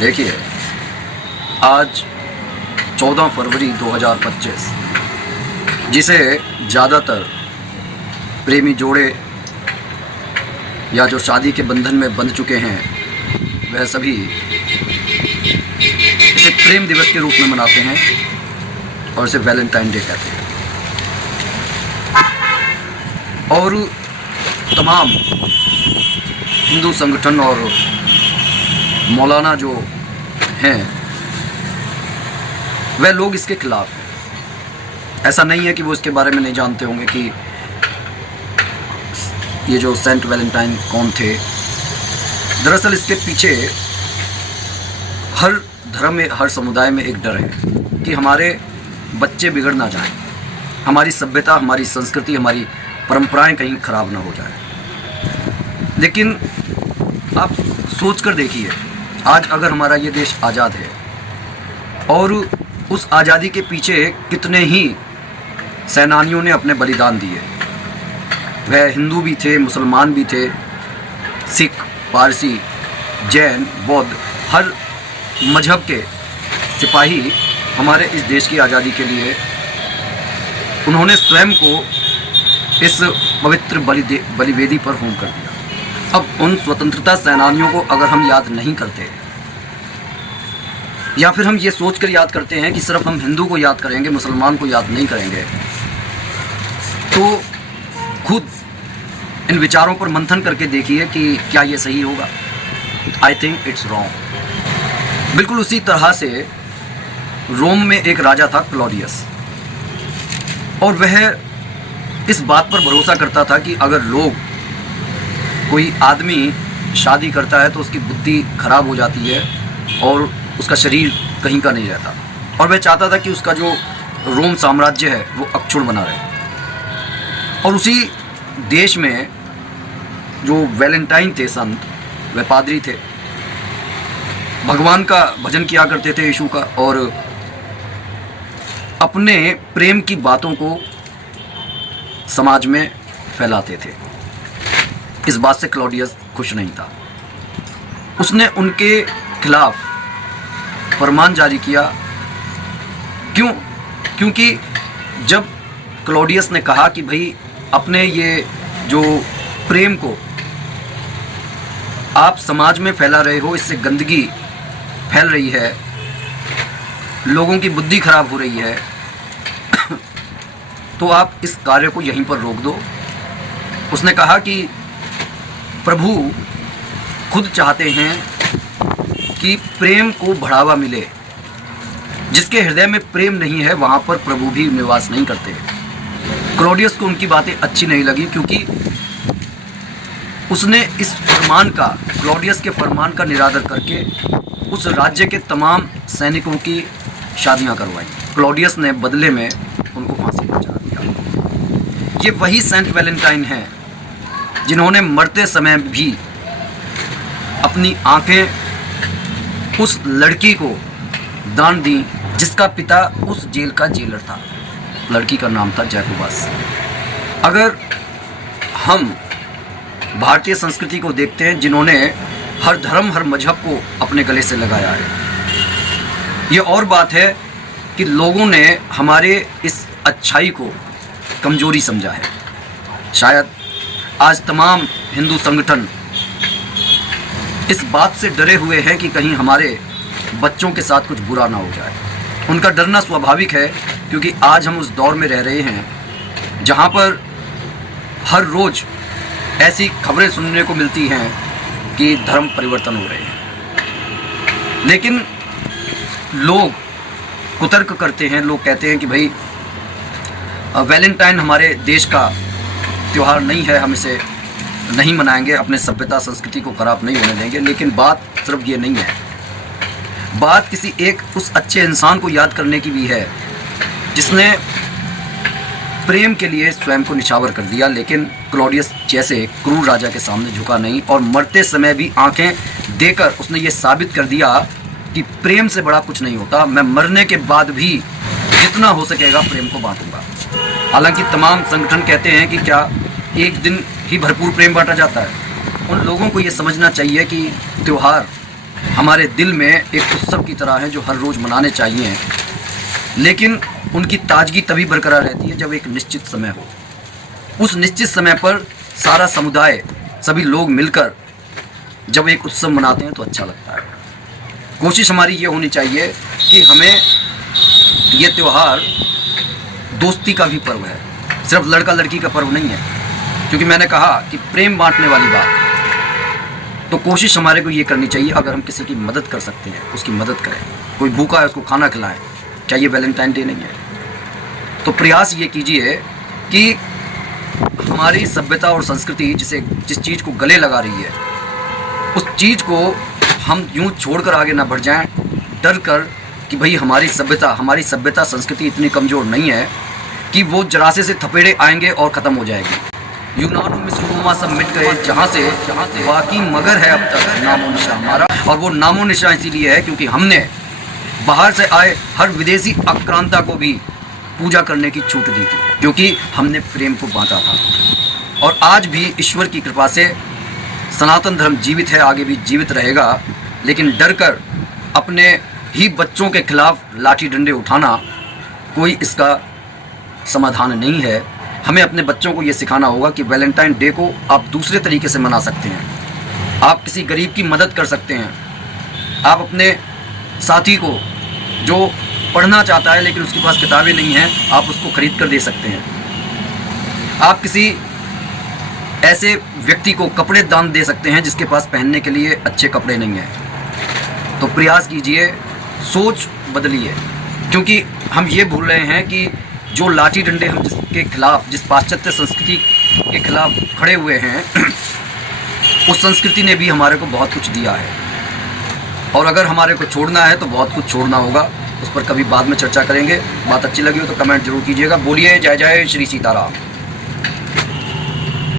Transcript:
देखिए, आज 14 फरवरी 2025, जिसे ज़्यादातर प्रेमी जोड़े या जो शादी के बंधन में बंध चुके हैं वह सभी इसे प्रेम दिवस के रूप में मनाते हैं और इसे वैलेंटाइन डे कहते हैं। और तमाम हिंदू संगठन और मौलाना जो हैं वह लोग इसके खिलाफ हैं। ऐसा नहीं है कि वो इसके बारे में नहीं जानते होंगे कि ये जो सेंट वैलेंटाइन कौन थे। दरअसल इसके पीछे हर धर्म में, हर समुदाय में एक डर है कि हमारे बच्चे बिगड़ ना जाएं, हमारी सभ्यता, हमारी संस्कृति, हमारी परंपराएं कहीं खराब ना हो जाए। लेकिन आप सोच कर देखिए, आज अगर हमारा ये देश आज़ाद है और उस आज़ादी के पीछे कितने ही सेनानियों ने अपने बलिदान दिए। वह हिंदू भी थे, मुसलमान भी थे, सिख, पारसी, जैन, बौद्ध, हर मजहब के सिपाही हमारे इस देश की आज़ादी के लिए उन्होंने स्वयं को इस पवित्र बलिवेदी पर होम कर दिया। अब उन स्वतंत्रता सेनानियों को अगर हम याद नहीं करते या फिर हम ये सोचकर याद करते हैं कि सिर्फ हम हिंदू को याद करेंगे, मुसलमान को याद नहीं करेंगे, तो खुद इन विचारों पर मंथन करके देखिए कि क्या ये सही होगा। I think it's wrong. बिल्कुल उसी तरह से रोम में एक राजा था क्लॉडियस, और वह इस बात पर भरोसा करता था कि अगर लोग, कोई आदमी शादी करता है तो उसकी बुद्धि खराब हो जाती है और उसका शरीर कहीं का नहीं रहता, और वह चाहता था कि उसका जो रोम साम्राज्य है वो अक्षुण्ण बना रहे। और उसी देश में जो वैलेंटाइन थे संत, वह पादरी थे, भगवान का भजन किया करते थे, यीशु का, और अपने प्रेम की बातों को समाज में फैलाते थे। इस बात से क्लॉडियस खुश नहीं था। उसने उनके खिलाफ फरमान जारी किया। क्योंकि जब क्लॉडियस ने कहा कि भाई अपने ये जो प्रेम को आप समाज में फैला रहे हो, इससे गंदगी फैल रही है, लोगों की बुद्धि खराब हो रही है, तो आप इस कार्य को यहीं पर रोक दो। उसने कहा कि प्रभु खुद चाहते हैं कि प्रेम को बढ़ावा मिले। जिसके हृदय में प्रेम नहीं है वहाँ पर प्रभु भी निवास नहीं करते। क्लॉडियस को उनकी बातें अच्छी नहीं लगी, क्योंकि उसने इस फरमान का, क्लॉडियस के फरमान का निरादर करके उस राज्य के तमाम सैनिकों की शादियां करवाई। क्लॉडियस ने बदले में उनको फांसी पर चढ़ा दिया। ये वही सेंट वैलेंटाइन हैं जिन्होंने मरते समय भी अपनी आंखें उस लड़की को दान दी जिसका पिता उस जेल का जेलर था। लड़की का नाम था जैकोबस। अगर हम भारतीय संस्कृति को देखते हैं, जिन्होंने हर धर्म, हर मजहब को अपने गले से लगाया है, ये और बात है कि लोगों ने हमारे इस अच्छाई को कमजोरी समझा है। शायद आज तमाम हिंदू संगठन इस बात से डरे हुए हैं कि कहीं हमारे बच्चों के साथ कुछ बुरा ना हो जाए। उनका डरना स्वाभाविक है, क्योंकि आज हम उस दौर में रह रहे हैं जहाँ पर हर रोज़ ऐसी खबरें सुनने को मिलती हैं कि धर्म परिवर्तन हो रहे हैं। लेकिन लोग कुतर्क करते हैं, लोग कहते हैं कि भाई वैलेंटाइन हमारे देश का त्यौहार नहीं है, हम इसे नहीं मनाएंगे, अपने सभ्यता संस्कृति को खराब नहीं होने देंगे। लेकिन बात सिर्फ ये नहीं है, बात किसी एक उस अच्छे इंसान को याद करने की भी है जिसने प्रेम के लिए स्वयं को निछावर कर दिया। लेकिन क्लॉडियस जैसे क्रूर राजा के सामने झुका नहीं, और मरते समय भी आंखें देकर उसने ये साबित कर दिया कि प्रेम से बड़ा कुछ नहीं होता। मैं मरने के बाद भी जितना हो सकेगा प्रेम को बांटूंगा। हालांकि तमाम संगठन कहते हैं कि क्या एक दिन ही भरपूर प्रेम बांटा जाता है? उन लोगों को ये समझना चाहिए कि त्यौहार हमारे दिल में एक उत्सव की तरह है जो हर रोज़ मनाने चाहिए, लेकिन उनकी ताजगी तभी बरकरार रहती है जब एक निश्चित समय हो। उस निश्चित समय पर सारा समुदाय, सभी लोग मिलकर जब एक उत्सव मनाते हैं तो अच्छा लगता है। कोशिश हमारी ये होनी चाहिए कि हमें ये त्यौहार दोस्ती का भी पर्व है, सिर्फ लड़का लड़की का पर्व नहीं है। क्योंकि मैंने कहा कि प्रेम बांटने वाली बात, तो कोशिश हमारे को ये करनी चाहिए, अगर हम किसी की मदद कर सकते हैं उसकी मदद करें। कोई भूखा है उसको खाना खिलाएं, क्या ये वैलेंटाइन डे नहीं है? तो प्रयास ये कीजिए कि हमारी सभ्यता और संस्कृति जिस चीज़ को गले लगा रही है, उस चीज़ को हम यूं छोड़कर आगे ना बढ़ जाएं, डर कर कि भाई हमारी सभ्यता संस्कृति इतनी कमज़ोर नहीं है कि वो जरासे से थपेड़े आएंगे और ख़त्म हो जाएगी। यूनान में रोमा सब मिट गए जहाँ से बाकी मगर है अब तक नामो निशा हमारा। और वो नामो निशा इसीलिए है क्योंकि हमने बाहर से आए हर विदेशी आक्रांता को भी पूजा करने की छूट दी थी, क्योंकि हमने प्रेम को बांटा था। और आज भी ईश्वर की कृपा से सनातन धर्म जीवित है, आगे भी जीवित रहेगा। लेकिन डर कर अपने ही बच्चों के खिलाफ लाठी डंडे उठाना कोई इसका समाधान नहीं है। हमें अपने बच्चों को ये सिखाना होगा कि वैलेंटाइन डे को आप दूसरे तरीके से मना सकते हैं। आप किसी गरीब की मदद कर सकते हैं। आप अपने साथी को जो पढ़ना चाहता है लेकिन उसके पास किताबें नहीं हैं, आप उसको खरीद कर दे सकते हैं। आप किसी ऐसे व्यक्ति को कपड़े दान दे सकते हैं जिसके पास पहनने के लिए अच्छे कपड़े नहीं हैं। तो प्रयास कीजिए, सोच बदलिए, क्योंकि हम ये भूल रहे हैं कि जो लाठी डंडे हम जिसके खिलाफ, जिस पाश्चात्य संस्कृति के खिलाफ खड़े हुए हैं, उस संस्कृति ने भी हमारे को बहुत कुछ दिया है। और अगर हमारे को छोड़ना है तो बहुत कुछ छोड़ना होगा। उस पर कभी बाद में चर्चा करेंगे। बात अच्छी लगी हो तो कमेंट जरूर कीजिएगा। बोलिए जय जय श्री सीताराम।